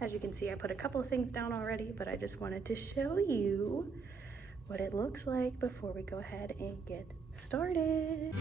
As you can see, I put a couple of things down already, but I just wanted to show you what it looks like before we go ahead and get started.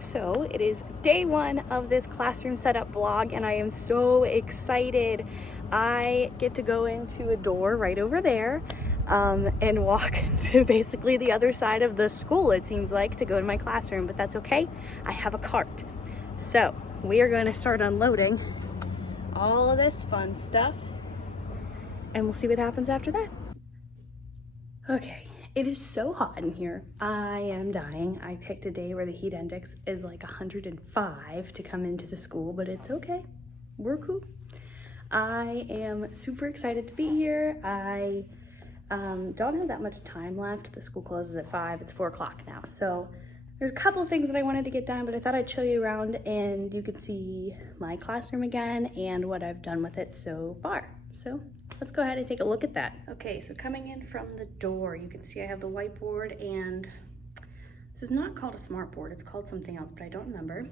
So it is day one of this classroom setup vlog, and I am so excited. I get to go into a door right over there and walk to basically the other side of the school, it seems like, to go to my classroom, but that's okay. I have a cart. So we are going to start unloading all of this fun stuff, and we'll see what happens after that. Okay, it is so hot in here. I am dying. I picked a day where the heat index is like 105 to come into the school, but it's okay. We're cool. I am super excited to be here. I don't have that much time left. The school closes at 5. It's 4 o'clock now. So there's a couple of things that I wanted to get done, but I thought I'd show you around and you can see my classroom again and what I've done with it so far. So let's go ahead and take a look at that. Okay, so coming in from the door, you can see I have the whiteboard, and this is not called a smart board. It's called something else, but I don't remember.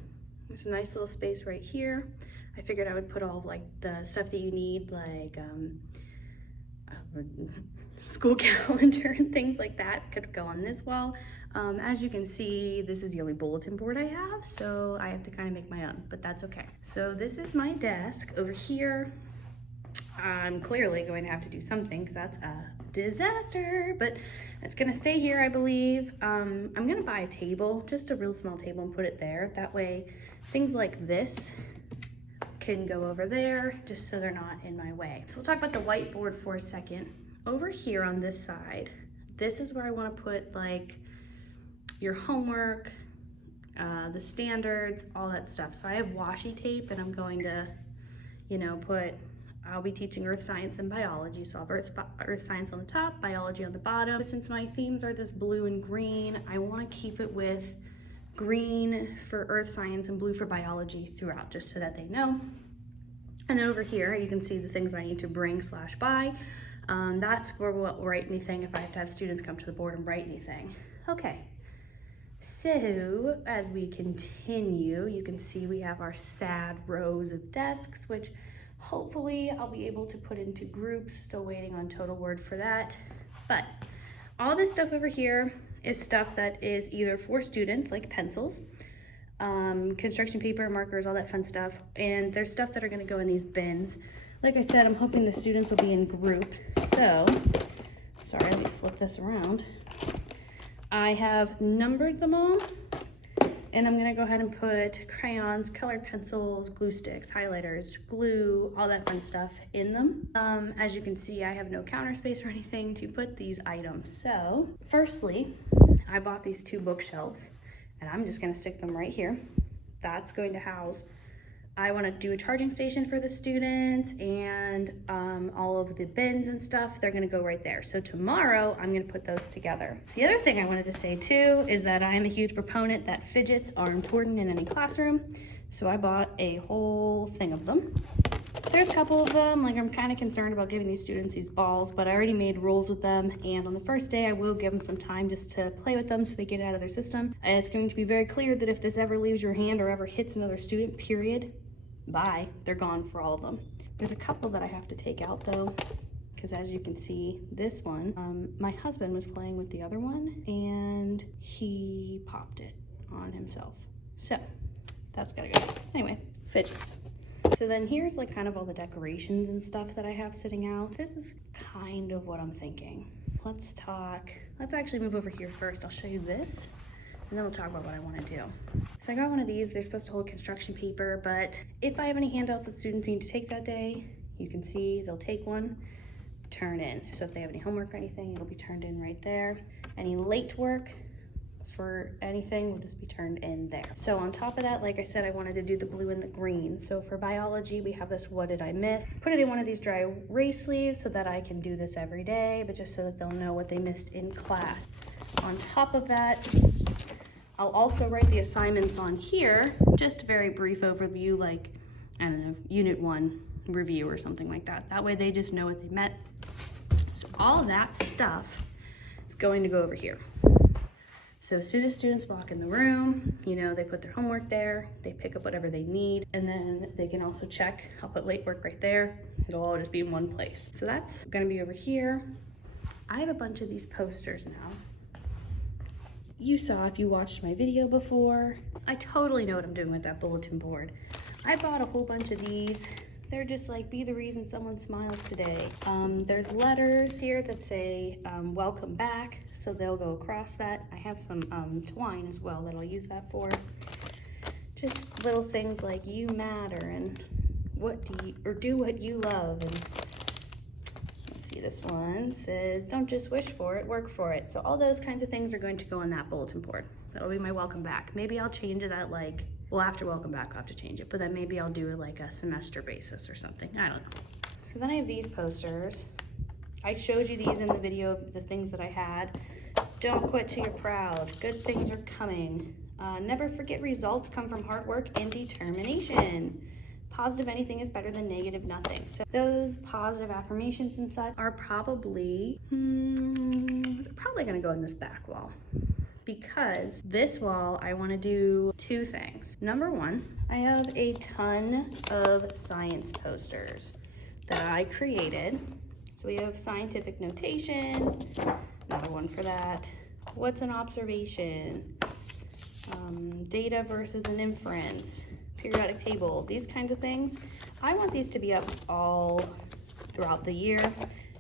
There's a nice little space right here. I figured I would put all of like the stuff that you need, like school calendar and things like that could go on this wall. As you can see, this is the only bulletin board I have, so I have to kind of make my own, but that's okay. So this is my desk. Over here, I'm clearly going to have to do something because that's a disaster, but it's gonna stay here, I believe. I'm gonna buy a table, just a real small table, and put it there. That way, things like this can go over there, just so they're not in my way. So we'll talk about the whiteboard for a second. Over here on this side, this is where I want to put like your homework, the standards, all that stuff. So I have washi tape, and I'm going to, I'll be teaching earth science and biology. So I'll have earth science on the top, biology on the bottom. Since my themes are this blue and green, I want to keep it with green for earth science and blue for biology throughout, just so that they know. And then over here, you can see the things I need to bring/buy. That's where we'll write anything if I have to have students come to the board and write anything. Okay, so as we continue, you can see we have our sad rows of desks, which hopefully I'll be able to put into groups. Still waiting on Total Word for that. But all this stuff over here is stuff that is either for students, like pencils, construction paper, markers, all that fun stuff. And there's stuff that are gonna go in these bins. Like I said, I'm hoping the students will be in groups. So, sorry, let me flip this around. I have numbered them all, and I'm gonna go ahead and put crayons, colored pencils, glue sticks, highlighters, glue, all that fun stuff in them. As you can see, I have no counter space or anything to put these items. So, firstly, I bought these 2 bookshelves, and I'm just gonna stick them right here. That's going to house, I wanna do a charging station for the students, and all of the bins and stuff, they're gonna go right there. So tomorrow, I'm gonna put those together. The other thing I wanted to say too is that I am a huge proponent that fidgets are important in any classroom. So I bought a whole thing of them. There's a couple of them, like I'm kind of concerned about giving these students these balls, but I already made rules with them, and on the first day I will give them some time just to play with them so they get it out of their system. And it's going to be very clear that if this ever leaves your hand or ever hits another student, period, bye, they're gone for all of them. There's a couple that I have to take out though, because as you can see, this one, my husband was playing with the other one and he popped it on himself. So that's gotta go. Anyway, fidgets. So then here's like kind of all the decorations and stuff that I have sitting out. This is kind of what I'm thinking. Let's actually move over here first. I'll show you this, and then we'll talk about what I want to do. So I got one of these. They're supposed to hold construction paper, but if I have any handouts that students need to take that day, you can see they'll take one, turn in. So if they have any homework or anything, it'll be turned in right there. Any late work for anything will just be turned in there. So on top of that, like I said, I wanted to do the blue and the green. So for biology, we have this what did I miss? Put it in one of these dry erase sleeves so that I can do this every day, but just so that they'll know what they missed in class. On top of that, I'll also write the assignments on here, just a very brief overview, like, I don't know, Unit 1 review or something like that. That way they just know what they meant. So all that stuff is going to go over here. So as soon as students walk in the room, you know, they put their homework there, they pick up whatever they need, and then they can also check. I'll put late work right there. It'll all just be in one place. So that's gonna be over here. I have a bunch of these posters now. You saw if you watched my video before, I totally know what I'm doing with that bulletin board. I bought a whole bunch of these. They're just like, be the reason someone smiles today. There's letters here that say, welcome back. So they'll go across that. I have some twine as well that I'll use that for. Just little things like you matter and do what you love. And let's see, this one says, don't just wish for it, work for it. So all those kinds of things are going to go on that bulletin board. That'll be my welcome back. Maybe I'll change it at like, well, after welcome back, I'll have to change it, but then maybe I'll do it like a semester basis or something. I don't know. So then I have these posters. I showed you these in the video of the things that I had. Don't quit till you're proud. Good things are coming. Never forget results come from hard work and determination. Positive anything is better than negative nothing. So those positive affirmations and such are probably, they're probably gonna go in this back wall. Because this wall, I want to do two things. Number one, I have a ton of science posters that I created. So we have scientific notation, another one for that. What's an observation? Data versus an inference, periodic table, these kinds of things. I want these to be up all throughout the year.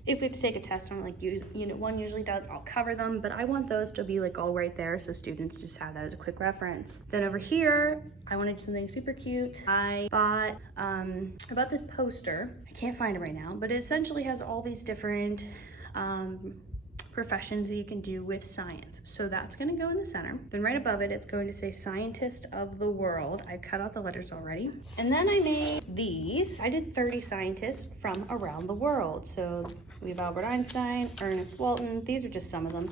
If we have to take a test on like Unit 1 usually does, I'll cover them, but I want those to be like all right there so students just have that as a quick reference. Then over here, I wanted something super cute. I bought this poster. I can't find it right now, but it essentially has all these different professions that you can do with science. So that's gonna go in the center. Then right above it, it's going to say Scientist of the World. I cut out the letters already. And then I made these. I did 30 scientists from around the world. So we have Albert Einstein, Ernest Walton. These are just some of them.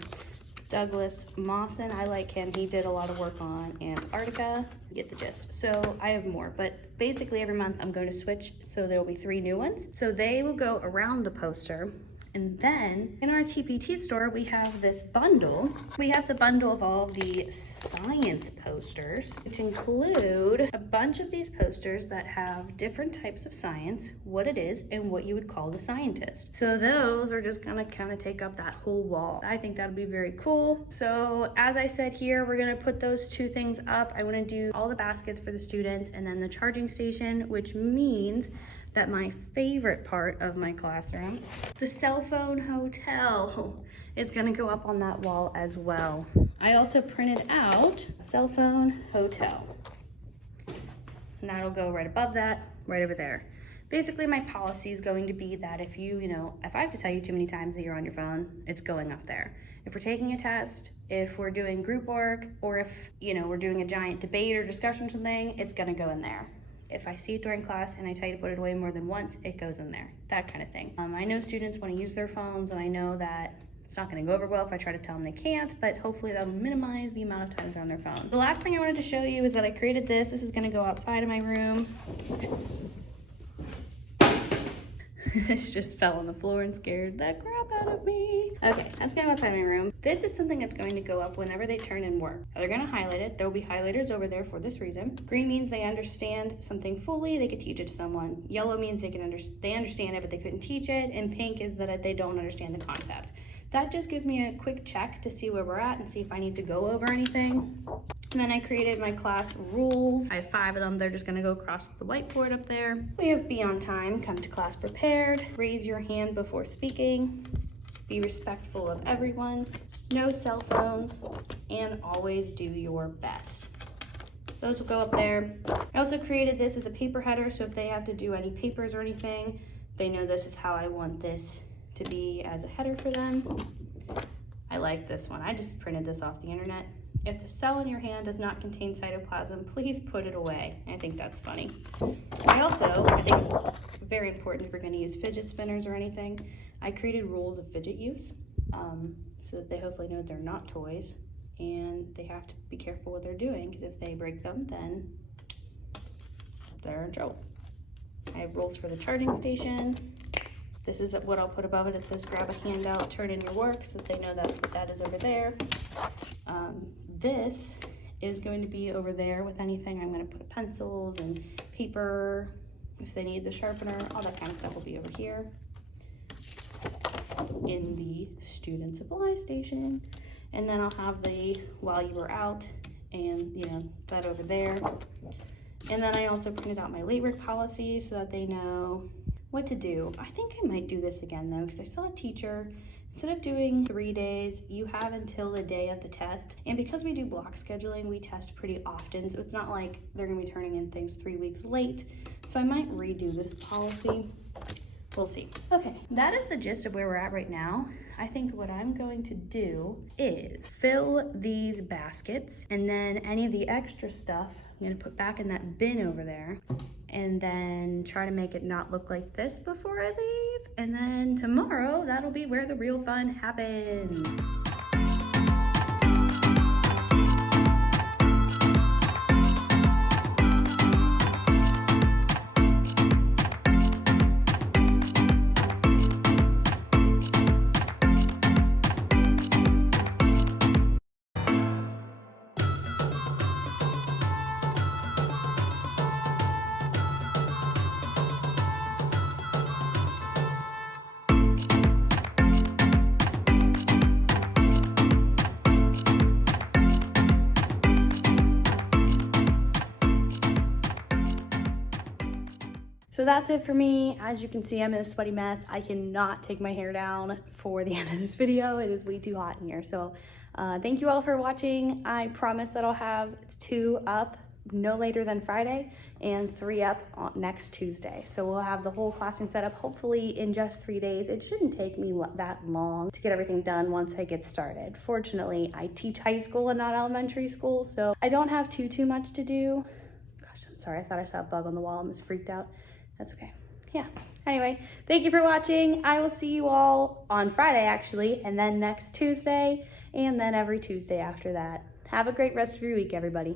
Douglas Mawson, I like him. He did a lot of work on Antarctica. You get the gist. So I have more, but basically every month I'm going to switch. So there will be 3 new ones. So they will go around the poster. And then in our TPT store, we have this bundle. We have the bundle of all the science posters, which include a bunch of these posters that have different types of science, what it is, and what you would call the scientist. So those are just gonna kind of take up that whole wall. I think that'll be very cool. So as I said here, we're gonna put those 2 things up. I wanna do all the baskets for the students and then the charging station, which means that my favorite part of my classroom, the cell phone hotel, is gonna go up on that wall as well. I also printed out a cell phone hotel. And that'll go right above that, right over there. Basically, my policy is going to be that if if I have to tell you too many times that you're on your phone, it's going up there. If we're taking a test, if we're doing group work, or if, we're doing a giant debate or discussion or something, it's gonna go in there. If I see it during class and I tell you to put it away more than once, it goes in there, that kind of thing. I know students want to use their phones, and I know that it's not going to go over well if I try to tell them they can't, but hopefully that'll minimize the amount of times they're on their phone. The last thing I wanted to show you is that I created this. This is going to go outside of my room. This just fell on the floor and scared the crap out of me. Okay, that's gonna go outside my room. This is something that's going to go up whenever they turn in work. They're gonna highlight it. There will be highlighters over there for this reason. Green means they understand something fully, they could teach it to someone. Yellow means they understand it, but they couldn't teach it. And pink is that they don't understand the concept. That just gives me a quick check to see where we're at and see if I need to go over anything. And then I created my class rules. I have 5 of them. They're just gonna go across the whiteboard up there. We have be on time, come to class prepared, raise your hand before speaking, be respectful of everyone, no cell phones, and always do your best. Those will go up there. I also created this as a paper header, so if they have to do any papers or anything, they know this is how I want this to be as a header for them. I like this one. I just printed this off the internet. If the cell in your hand does not contain cytoplasm, please put it away. I think that's funny. I think it's very important if we're going to use fidget spinners or anything. I created rules of fidget use so that they hopefully know they're not toys and they have to be careful what they're doing, because if they break them, then they're in trouble. I have rules for the charging station. This is what I'll put above it. It says grab a handout, turn in your work, so that they know that's what that is over there. this is going to be over there with anything. I'm going to put pencils and paper, if they need the sharpener, all that kind of stuff will be over here in the student supply station. And then I'll have the while you were out and, you know, that over there. And then I also printed out my late work policy so that they know what to do. I think I might do this again though, because I saw a teacher, instead of doing 3 days, you have until the day of the test. And because we do block scheduling, we test pretty often. So it's not like they're gonna be turning in things 3 weeks late. So I might redo this policy. We'll see. Okay, that is the gist of where we're at right now. I think what I'm going to do is fill these baskets, and then any of the extra stuff I'm gonna put back in that bin over there, and then try to make it not look like this before I leave. And then tomorrow, that'll be where the real fun happens. So that's it for me. As you can see, I'm in a sweaty mess. I cannot take my hair down for the end of this video. It is way too hot in here. So thank you all for watching. I promise that I'll have 2 up no later than Friday and 3 up on next Tuesday. So we'll have the whole classroom set up hopefully in just 3 days. It shouldn't take me that long to get everything done once I get started. Fortunately, I teach high school and not elementary school, so I don't have too much to do. Gosh, I'm sorry. I thought I saw a bug on the wall. I'm just freaked out. That's okay. Yeah. Anyway, thank you for watching. I will see you all on Friday, actually, and then next Tuesday, and then every Tuesday after that. Have a great rest of your week, everybody.